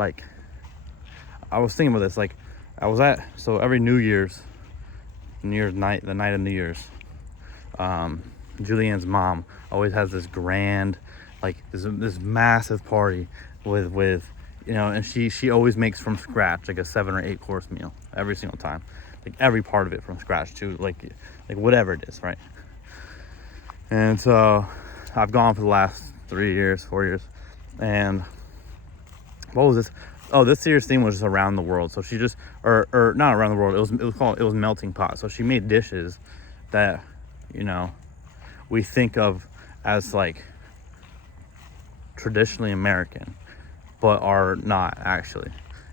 like, I was thinking about this, like, so every New Year's night, the night of New Year's, Julianne's mom always has this grand, like, this massive party with and she always makes from scratch, like a 7 or 8 course meal every single time, like every part of it from scratch too, like whatever it is, right? And so I've gone for the last 4 years, and what was this? Oh, this year's theme was just around the world. So she just, or not around the world. It was melting pot. So she made dishes that, we think of as like traditionally American, but are not actually,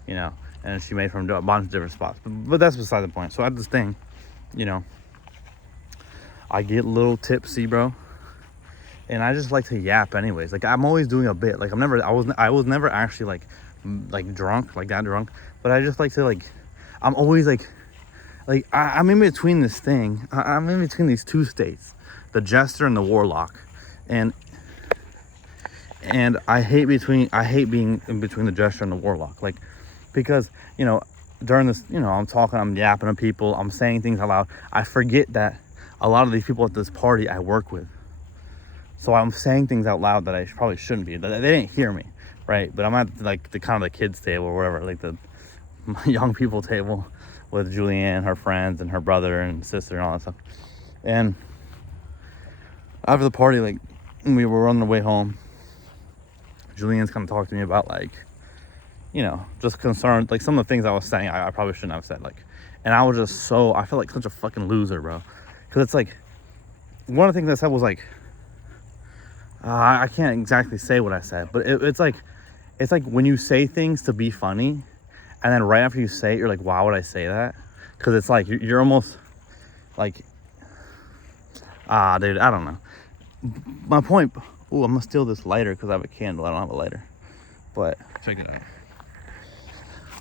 And she made from a bunch of different spots. But that's beside the point. So at this thing, I get a little tipsy, bro. And I just like to yap anyways. Like, I'm always doing a bit. Like, I was never actually like drunk, like that drunk. But I just like to, like, I'm always like I'm in between this thing. I'm in between these two states, the Jester and the Warlock. And I hate being in between the Jester and the Warlock. Like, because, during this, I'm talking, I'm yapping to people, I'm saying things out loud. I forget that a lot of these people at this party I work with. So I'm saying things out loud that I probably shouldn't be. They didn't hear me, right? But I'm at like the kind of the kids table or whatever, like the young people table with Julianne, her friends, and her brother and sister and all that stuff. And after the party, like, we were on the way home, Julianne's kind of talked to me about, like, just concerned, like some of the things I was saying I probably shouldn't have said, like, and I was just I felt like such a fucking loser, bro. Because it's like, one of the things I said was like, I can't exactly say what I said, but it's like when you say things to be funny, and then right after you say it, you're like, why would I say that? Because it's like, you're almost like, dude, I don't know. My point, I'm gonna steal this lighter because I have a candle. I don't have a lighter, but check it out.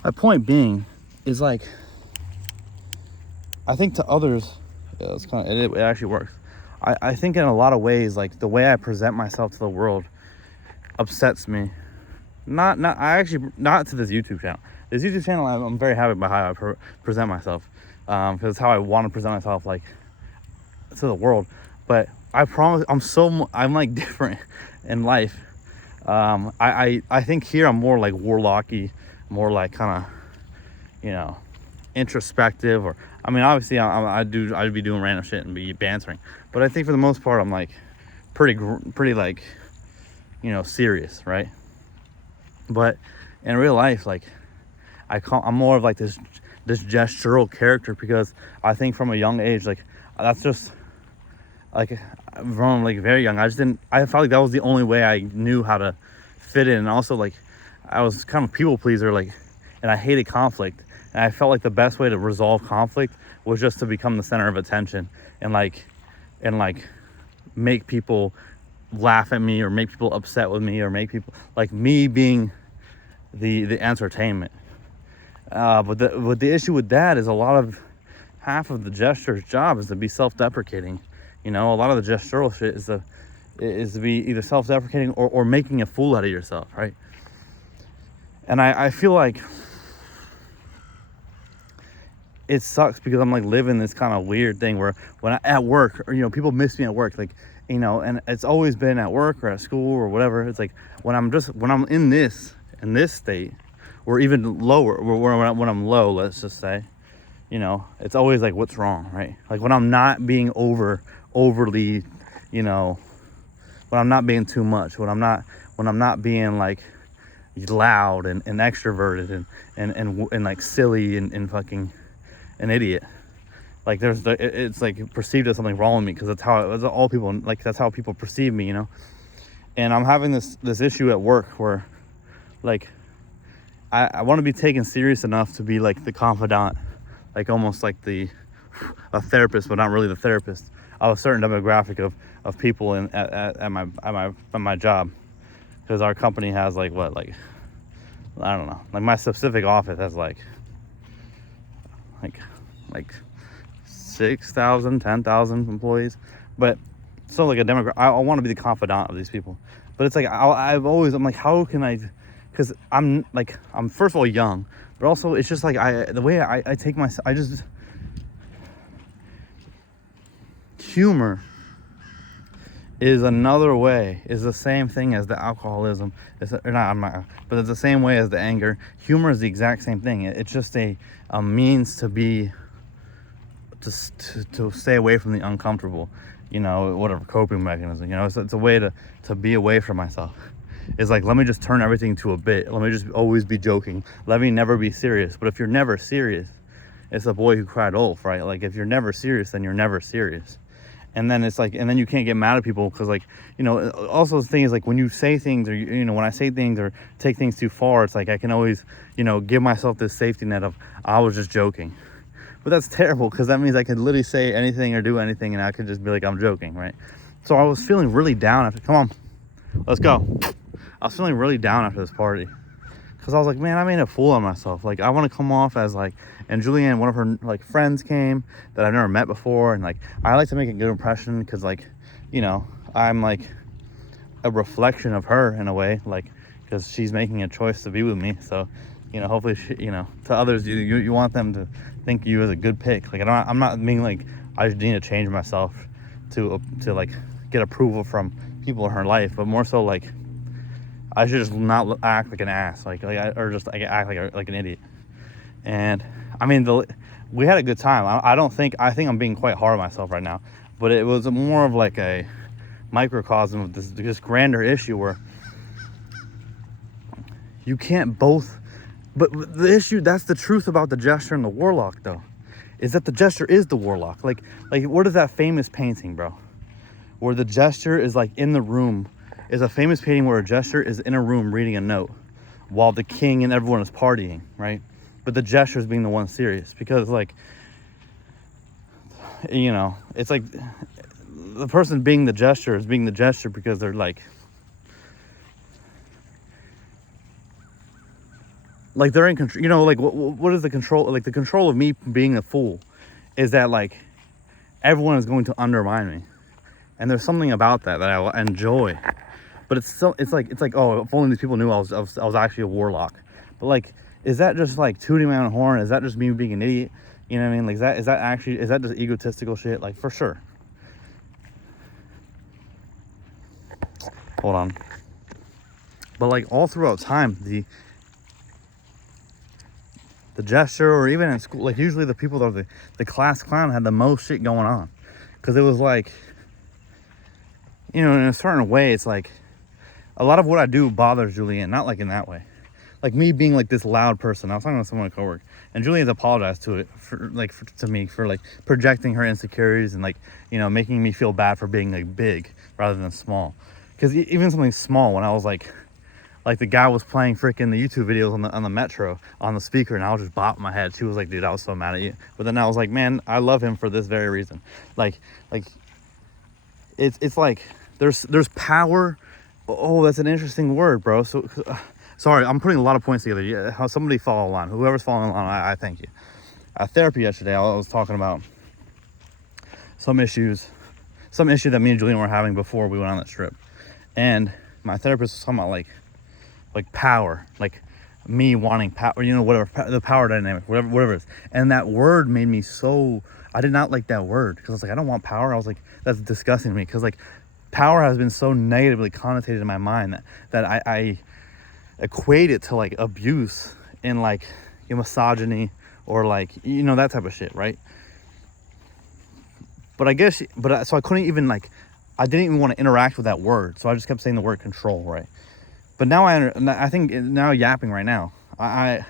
My point being is, like, I think to others, it's kind of, it actually works. I think in a lot of ways, like, the way I present myself to the world upsets me. Not to this YouTube channel. This YouTube channel, I'm very happy about how I present myself, because it's how I want to present myself, like, to the world. But I promise, I'm like different in life. I think here I'm more like Warlocky, more like kind of, introspective, or, I mean, obviously I'd be doing random shit and be bantering, but I think for the most part I'm like pretty like, serious, right? But in real life, like, I'm more of like this gestural character, because I think from a young age, like, that's just like, from like very young, I felt like that was the only way I knew how to fit in. And also, like, I was kind of people pleaser, like, and I hated conflict. And I felt like the best way to resolve conflict was just to become the center of attention and make people laugh at me, or make people upset with me, or make people, like, me being the entertainment. But the issue with that is half of the Jester's job is to be self-deprecating. A lot of the gestural shit is to be either self-deprecating or making a fool out of yourself, right? And I feel like it sucks, because I'm like living this kind of weird thing where when I at work, or people miss me at work, like, and it's always been at work or at school or whatever. It's like when I'm in this state, or even lower, when I'm low, let's just say, it's always like, what's wrong, right? Like, when I'm not being overly, when I'm not being too much, when I'm not being like loud and extroverted and like silly and fucking an idiot. Like, it's like perceived as something wrong with me, because that's how people perceive me, And I'm having this issue at work where, like, I want to be taken serious enough to be like the confidant, like almost like a therapist, but not really the therapist of a certain demographic of people at my job, because our company has like I don't know, like my specific office has like 6,000, 10,000 employees, but so like a demographic. I want to be the confidant of these people, but it's like I'm like, how can I because I'm first of all young, but also it's just like the way I take my, humor is another way, is the same thing as the alcoholism. But it's the same way as the anger. Humor is the exact same thing. It's just a means to stay away from the uncomfortable, whatever coping mechanism. It's a way to be away from myself. It's like, let me just turn everything to a bit. Let me just always be joking. Let me never be serious. But if you're never serious, it's the boy who cried wolf, right? Like, if you're never serious, then you're never serious. And then it's like, and then you can't get mad at people because, like, also the thing is, like, when you say things, or, when I say things or take things too far, it's like I can always, give myself this safety net of, I was just joking. But that's terrible, because that means I could literally say anything or do anything and I could just be like, I'm joking, right? So I was feeling really down after, come on, let's go. I was feeling really down after this party. Because I was like, man, I made a fool of myself. Like, I want to come off as, like, and Julianne, one of her, like, friends came that I've never met before. And, like, I like to make a good impression because, like, I'm, like, a reflection of her in a way. Like, because she's making a choice to be with me. So, hopefully, to others, you want them to think you as a good pick. Like, I'm not being, like, I just need to change myself to like, get approval from people in her life. But more so, like, I should just not act like an ass, or just act like an idiot. And I mean, we had a good time. I think I'm being quite hard on myself right now, but it was more of like a microcosm of this grander issue where you can't both. But the issue, that's the truth about the Jester and the Warlock, though, is that the Jester is the Warlock. Like what is that famous painting, bro, where the Jester is like in the room? Is a famous painting where a Jester is in a room reading a note while the king and everyone is partying, right? But the Jester is being the one serious, because, like, it's like the person being the Jester is being the Jester because they're like they're in control. Like, what is the control? Like, the control of me being a fool is that, like, everyone is going to undermine me, and there's something about that I enjoy. But it's like, oh, if only these people knew I was actually a warlock. But, like, is that just, like, tooting my own horn? Is that just me being an idiot? You know what I mean? Like, is that just egotistical shit? Like, for sure. Hold on. But, like, all throughout time, the Jester, or even in school, like, usually the people that are the class clown had the most shit going on. Because it was like, in a certain way, it's like, a lot of what I do bothers Julianne, not like in that way. Like me being like this loud person. I was talking to someone at cowork, and Julianne's apologized to it to me for like projecting her insecurities and like, making me feel bad for being like big rather than small. Because even something small, when I was like the guy was playing freaking the YouTube videos on the metro on the speaker, and I was just bopping my head. She was like, dude, I was so mad at you. But then I was like, man, I love him for this very reason. Like it's like there's power. Oh, that's an interesting word, bro. So, sorry, I'm putting a lot of points together. Yeah, somebody follow along. Whoever's following along, I thank you. Therapy yesterday, I was talking about some issue that me and Julian were having before we went on that trip. And my therapist was talking about like power, like me wanting power, whatever, the power dynamic, whatever it is. And that word made me so, I did not like that word, because I was like, I don't want power. I was like, that's disgusting to me, because, like, power has been so negatively connotated in my mind that I equate it to, like, abuse and, like, misogyny or, like, that type of shit, right? But I guess, so I couldn't even, like, I didn't even want to interact with that word, so I just kept saying the word control, right? But now I think now yapping right now, I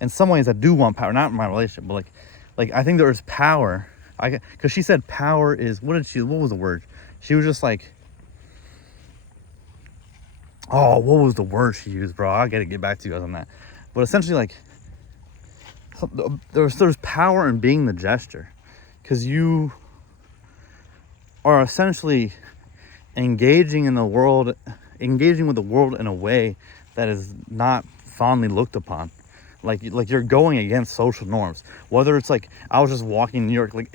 in some ways I do want power, not in my relationship, but like I think there is power. Because she said power is, what was the word? She was just like, oh, what was the word she used, bro? I gotta get back to you guys on that. But essentially, like, there's power in being the Jester, because you are essentially engaging with the world in a way that is not fondly looked upon. Like you're going against social norms. Whether it's like, I was just walking in New York, like,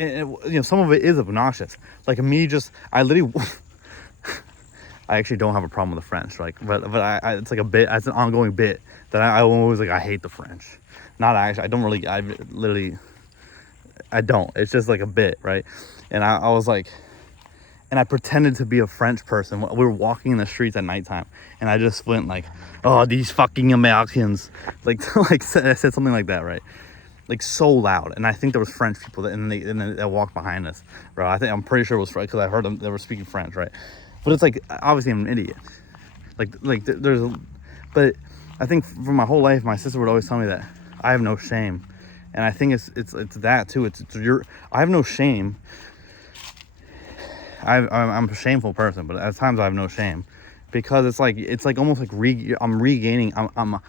some of it is obnoxious. Like me, I literally I actually don't have a problem with the French. Like, but I it's like a bit. It's an ongoing bit that I always like. I hate the French. Not actually. I don't really. I literally. I don't. It's just like a bit, right? And I was like, and I pretended to be a French person. We were walking in the streets at nighttime, and I just went like, "Oh, these fucking Americans!" Like, I said something like that, right? Like so loud. And I think there was French people that walked behind us, bro. I'm pretty sure it was French because I heard them. They were speaking French, right? But it's like, obviously I'm an idiot. But I think for my whole life, my sister would always tell me that I have no shame. And I think it's that too. I have no shame. I'm a shameful person, but at times I have no shame, because it's like almost like I'm regaining. I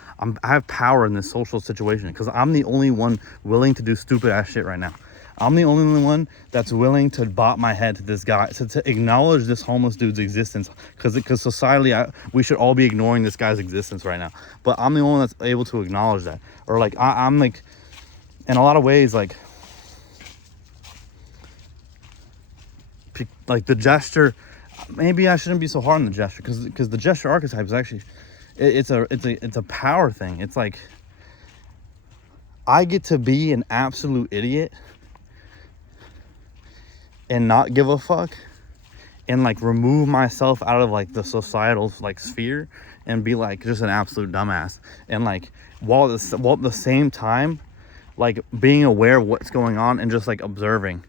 have power in this social situation because I'm the only one willing to do stupid ass shit right now. I'm the only one that's willing to bop my head to this guy, to acknowledge this homeless dude's existence, because society, we should all be ignoring this guy's existence right now. But I'm the only one that's able to acknowledge that. Or like, I'm like, in a lot of ways, like the Jester, maybe I shouldn't be so hard on the Jester, because the Jester archetype is actually, it's a power thing. It's like, I get to be an absolute idiot and not give a fuck, and like remove myself out of like the societal like sphere, and be like just an absolute dumbass, and like while at the same time like being aware of what's going on, and just like observing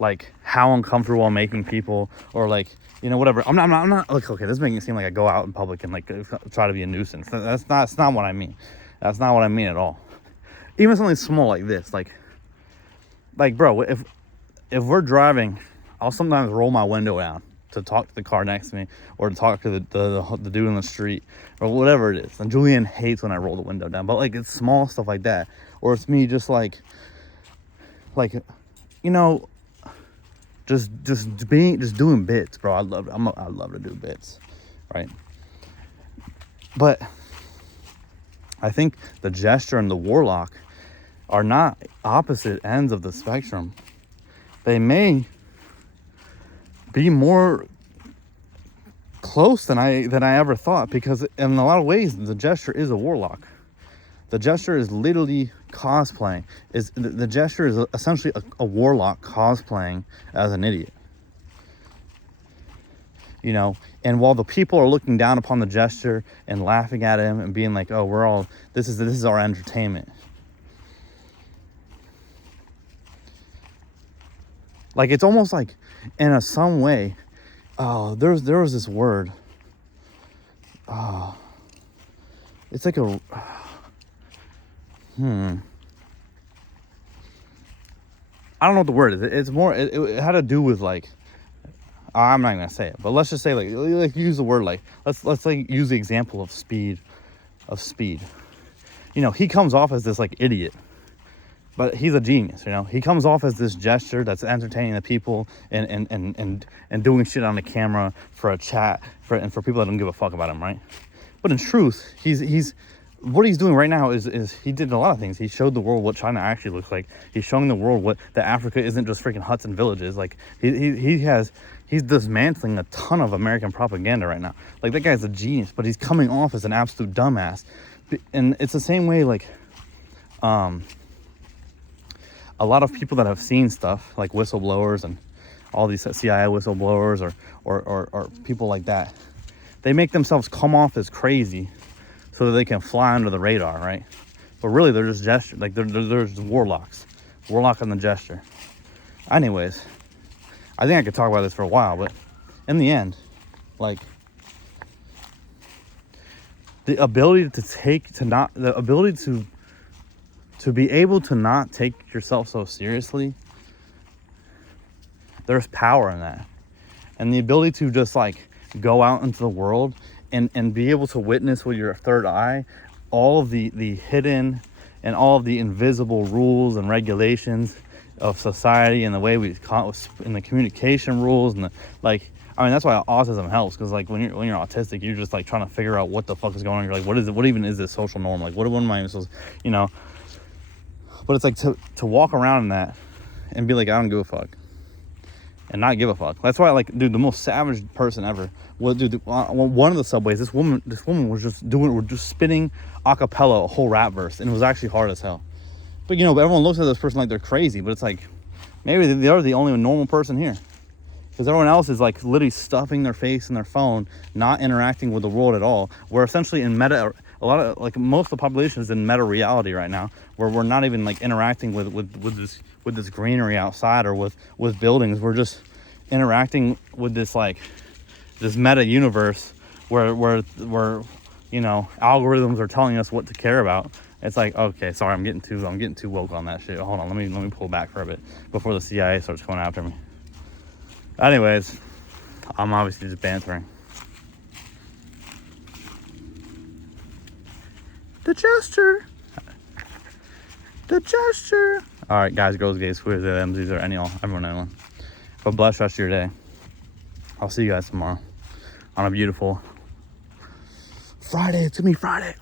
like how uncomfortable I'm making people, or like, you know, whatever. I'm not like, okay, this is making it seem like I go out in public and like try to be a nuisance. That's not what I mean. That's not what I mean at all. Even something small like this, like bro, if we're driving, I'll sometimes roll my window down to talk to the car next to me, or to talk to the dude in the street, or whatever it is. And Julian hates when I roll the window down, but like, it's small stuff like that. Or it's me just like, you know, just doing bits, bro. I love to do bits, right? But I think the Jester and the Warlock are not opposite ends of the spectrum. They may be more close than I ever thought, because in a lot of ways the Jester is a Warlock. The Jester is literally cosplaying. The Jester is essentially a Warlock cosplaying as an idiot. You know, and while the people are looking down upon the Jester and laughing at him and being like, "Oh, this is our entertainment." Like, it's almost like, in some way, there was this word. It's like a, I don't know what the word is. It's more, it had to do with like, I'm not gonna say it, but let's just say like use the word like, let's like use the example of speed. You know, he comes off as this like idiot, but he's a genius. You know, he comes off as this Jester that's entertaining the people and doing shit on the camera for a chat, for people that don't give a fuck about him, right? But in truth, he's what he's doing right now is he did a lot of things. He showed the world what China actually looks like. He's showing the world that Africa isn't just freaking huts and villages. Like, he's dismantling a ton of American propaganda right now. Like, that guy's a genius, but he's coming off as an absolute dumbass. And it's the same way, like, a lot of people that have seen stuff, like whistleblowers and all these CIA whistleblowers or people like that, they make themselves come off as crazy so that they can fly under the radar, right? But really, they're just Jester. Like, there's Warlocks. Warlock and the Jester. Anyways, I think I could talk about this for a while, but in the end, like, the ability to be able to not take yourself so seriously, there's power in that. And the ability to just like go out into the world and be able to witness with your third eye all of the hidden and all of the invisible rules and regulations of society, and the way in the communication rules, and the, like, I mean, that's why autism helps, because like when you're autistic, you're just like trying to figure out what the fuck is going on. You're like, what even is this social norm? Like, what am I even supposed, you know? But it's like to walk around in that and be like, I don't give a fuck. and not give a fuck. That's why, like, dude, the most savage person ever was, dude, one of the subways, this woman was just spitting a cappella a whole rap verse, and it was actually hard as hell. But, you know, everyone looks at this person like they're crazy, but it's like, maybe they're the only normal person here. Because everyone else is, like, literally stuffing their face in their phone, not interacting with the world at all. We're essentially in meta, a lot of, like, most of the population is in meta reality right now, where we're not even, like, interacting with this greenery outside or with buildings. We're just interacting with this, like, this meta universe where you know, algorithms are telling us what to care about. It's like, okay, sorry, I'm getting too woke on that shit. Hold on, let me pull back for a bit before the CIA starts going after me. Anyways, I'm obviously just bantering. The Jester. All right, guys, girls, gays, queers, MZs, or everyone. Have a blessed rest of your day. I'll see you guys tomorrow on a beautiful Friday. It's gonna be Friday.